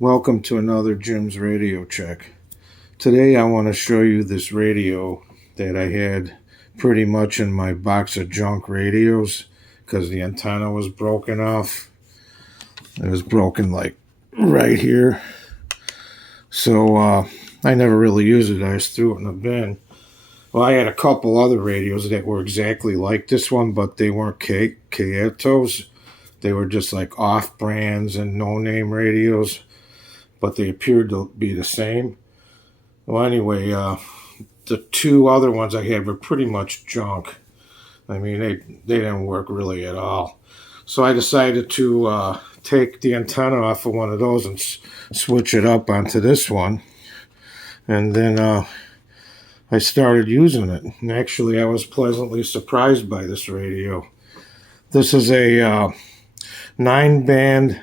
Welcome to another Jim's Radio Check. Today I want to show you this radio that I had pretty much in my box of junk radios because the antenna was broken off. It was broken like right here. So I never really used it. I just threw it in the bin. Well, I had a couple other radios that were exactly like this one, but they weren't Kaitos. They were just like off-brands and no-name radios, but they appeared to be the same. Well, anyway, the two other ones I had were pretty much junk. I mean, they didn't work really at all. So I decided to take the antenna off of one of those and switch it up onto this one. And then I started using it. And actually, I was pleasantly surprised by this radio. This is a 9-band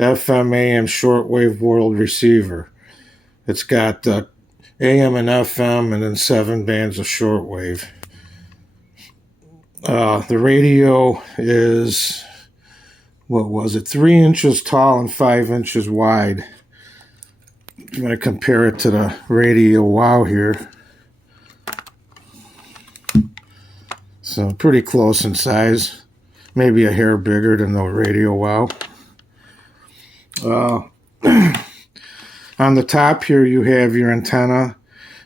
FM AM shortwave world receiver. It's got AM and FM and then 7 bands of shortwave. The radio is, 3 inches tall and 5 inches wide. I'm going to compare it to the Radio Wow here. So pretty close in size. Maybe a hair bigger than the Radio Wow. On the top here you have your antenna,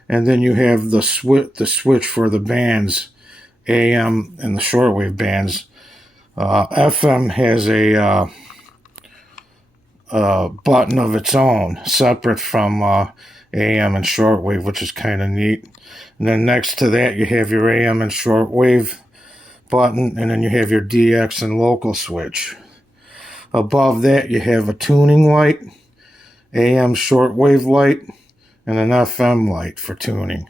and then you have the switch for the bands, AM and the shortwave bands. FM has a button of its own, separate from AM and shortwave, which is kind of neat. And then next to that you have your AM and shortwave button, and then you have your DX and local switch. Above that you have a tuning light, AM shortwave light, and an FM light for tuning.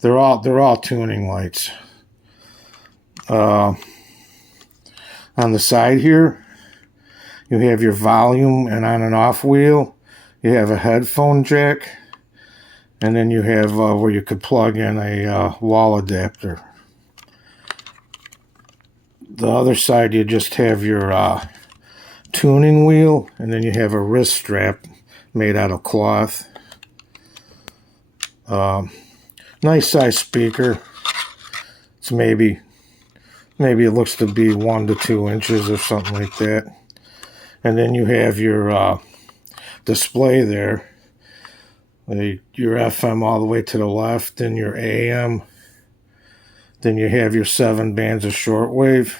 They're all tuning lights. On the side here you have your volume and on and off wheel. You have a headphone jack, and then you have where you could plug in a wall adapter. The other side you just have your tuning wheel, and then you have a wrist strap made out of cloth. Nice size speaker. It's maybe it looks to be 1 to 2 inches or something like that. And then you have your display there. Your FM all the way to the left, then your AM. Then you have your 7 bands of shortwave.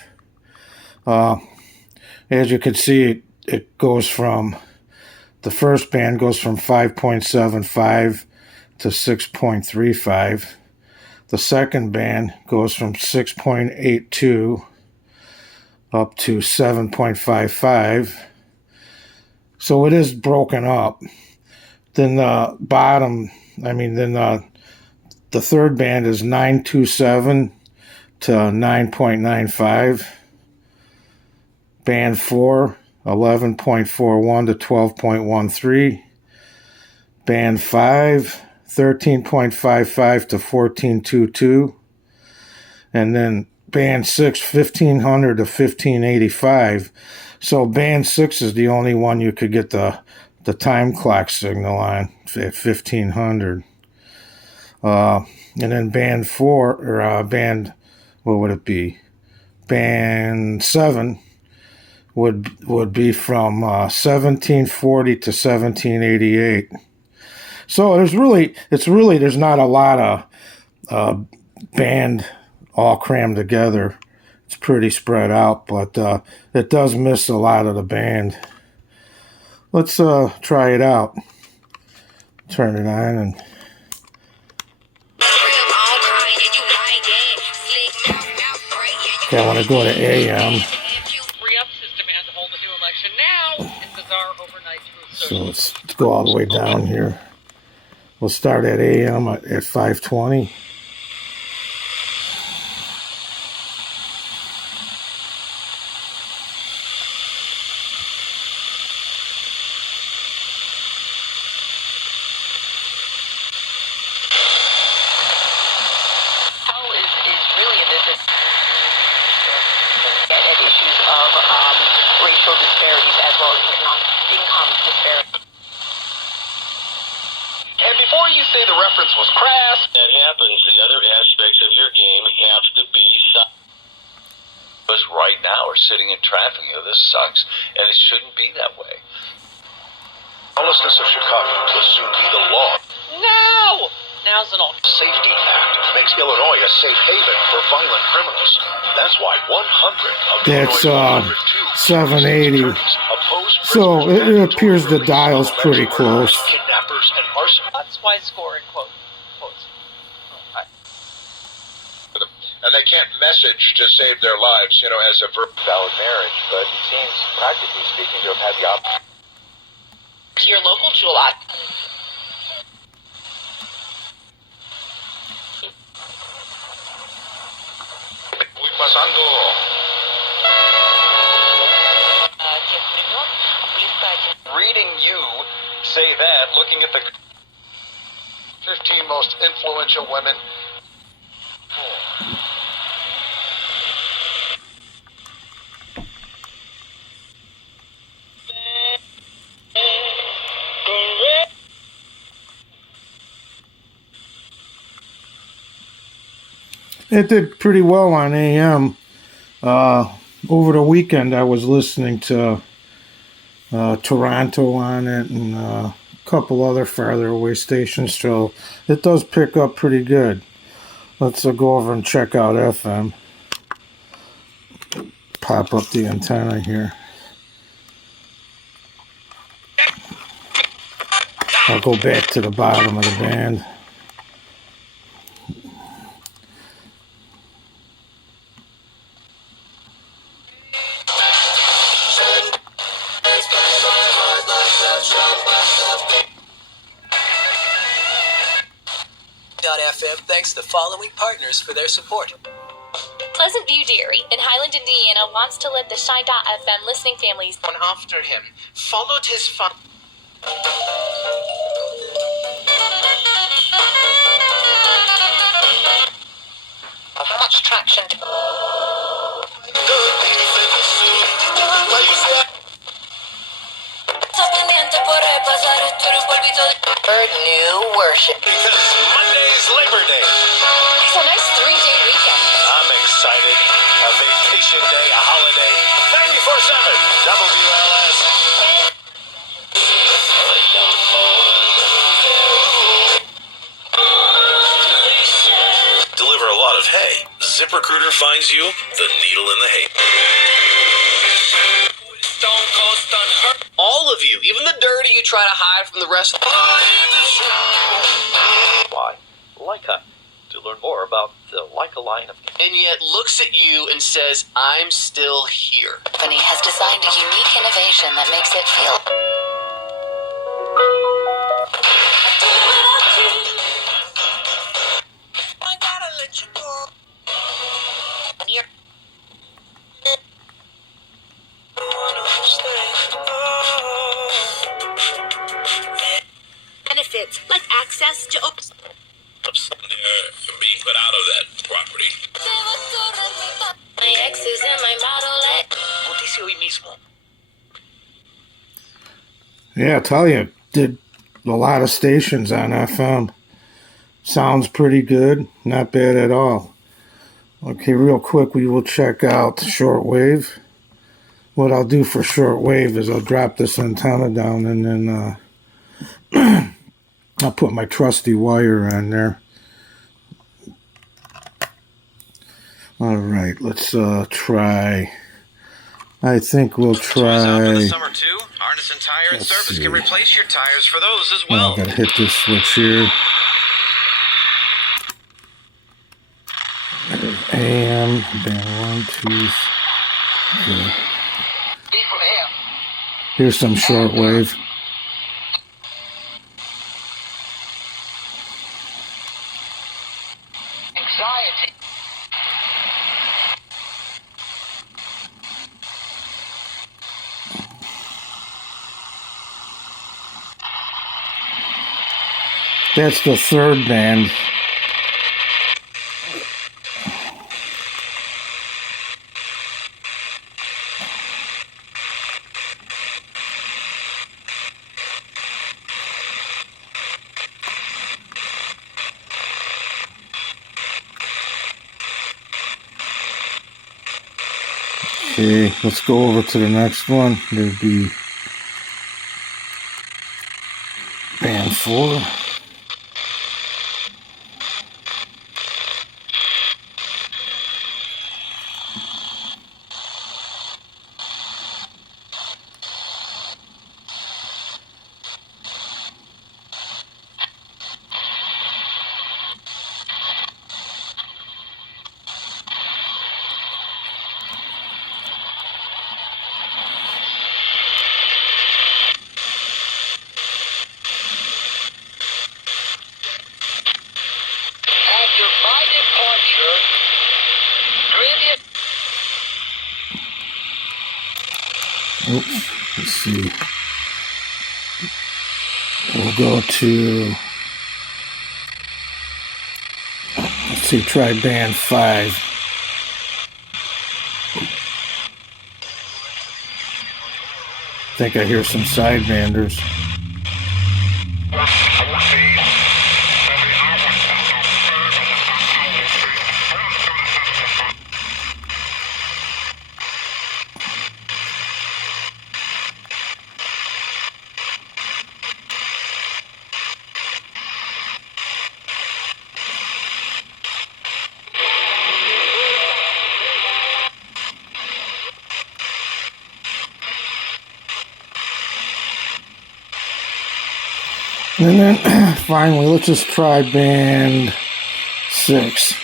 As you can see, it goes from, the first band goes from 5.75 to 6.35. The second band goes from 6.82 up to 7.55. So it is broken up. Then the the third band is 927 to 9.95. Band 4, 11.41 to 12.13. Band 5, 13.55 to 14.22. And then band 6, 1500 to 1585. So band 6 is the only one you could get the time clock signal on at 1500. And then band 4, or band, what would it be? Band 7 would be from 1740 to 1788. So there's not a lot of band all crammed together. It's pretty spread out, but it does miss a lot of the band. Let's try it out. Turn it on and I want to go to AM. So let's go all the way down here. We'll start at AM at 520. Racial disparities as well as income disparities. you say the reference was crass? That happens. The other aspects of your game have to be us right now are sitting in traffic. This sucks, and it shouldn't be that way. Lawlessness of Chicago will soon be the law. No! Now's an Safety Act makes Illinois a safe haven for violent criminals. That's why 100 of That's Illinois 780. So it appears the dial's pretty close. Kidnappers and arson. That's why scoring quotes. And they can't message to save their lives, as a valid marriage, but it seems, practically speaking, to have had the option. Your local jeweler. Reading you say that, looking at the 15 most influential women. It did pretty well on AM. Over the weekend, I was listening to Toronto on it and a couple other farther away stations, so it does pick up pretty good. Let's go over and check out FM. Pop up the antenna here. I'll go back to the bottom of the band. FM thanks the following partners for their support. Pleasant View Dairy in Highland, Indiana wants to let the Shy.fm listening families One after him followed his fun. How much traction? Her new worship. Because Monday's Labor Day. It's a nice 3-day weekend. I'm excited. A vacation day, a holiday. 94/7 WLS. Deliver a lot of hay. ZipRecruiter finds you the needle in the hay. All of you, even the dirty you try to hide from the rest. Why? Leica. To learn more about the Leica line of... And yet looks at you and says, I'm still here. Company has designed a unique innovation that makes it feel... I gotta let you go. Benefits like access to... being put out of that property. My ex is in my Model X. Noticia hoy mismo. Yeah, I tell you, did a lot of stations on FM. Sounds pretty good. Not bad at all. Okay, real quick, we will check out Shortwave. What I'll do for Shortwave is I'll drop this antenna down and then I'll put my trusty wire on there. All right, let's try. I think we'll try. Summer too. Artisan Tire and Service can replace your tires for those as well. I gotta hit this switch here. AM, band 1, 2, 3. Here's some shortwave. Anxiety. That's the third band. Okay, let's go over to the next one. There'd be band 4. After my departure, Oops, let's see. We'll go to, let's see, try band 5. I think I hear some sidebanders. And then finally, let's just try band 6.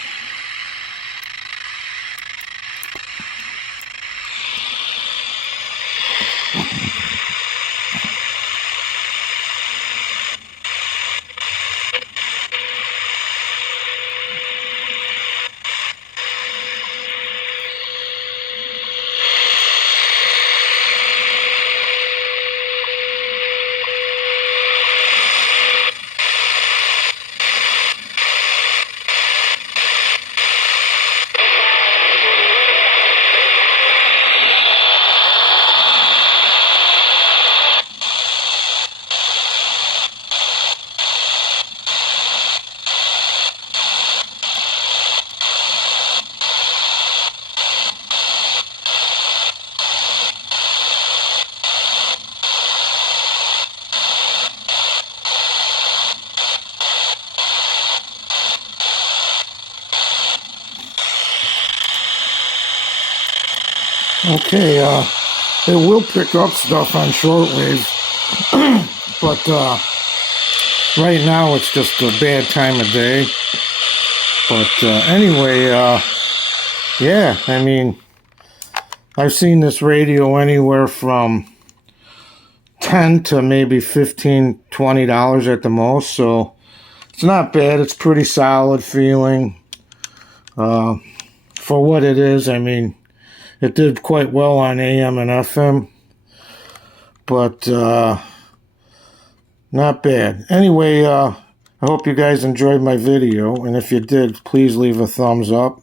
Okay, it will pick up stuff on shortwave, but right now it's just a bad time of day. But anyway, yeah, I mean, I've seen this radio anywhere from $10 to maybe $15, $20 at the most, so it's not bad. It's pretty solid feeling. For what it is, I mean, it did quite well on AM and FM, but not bad. Anyway, I hope you guys enjoyed my video, and if you did, please leave a thumbs up.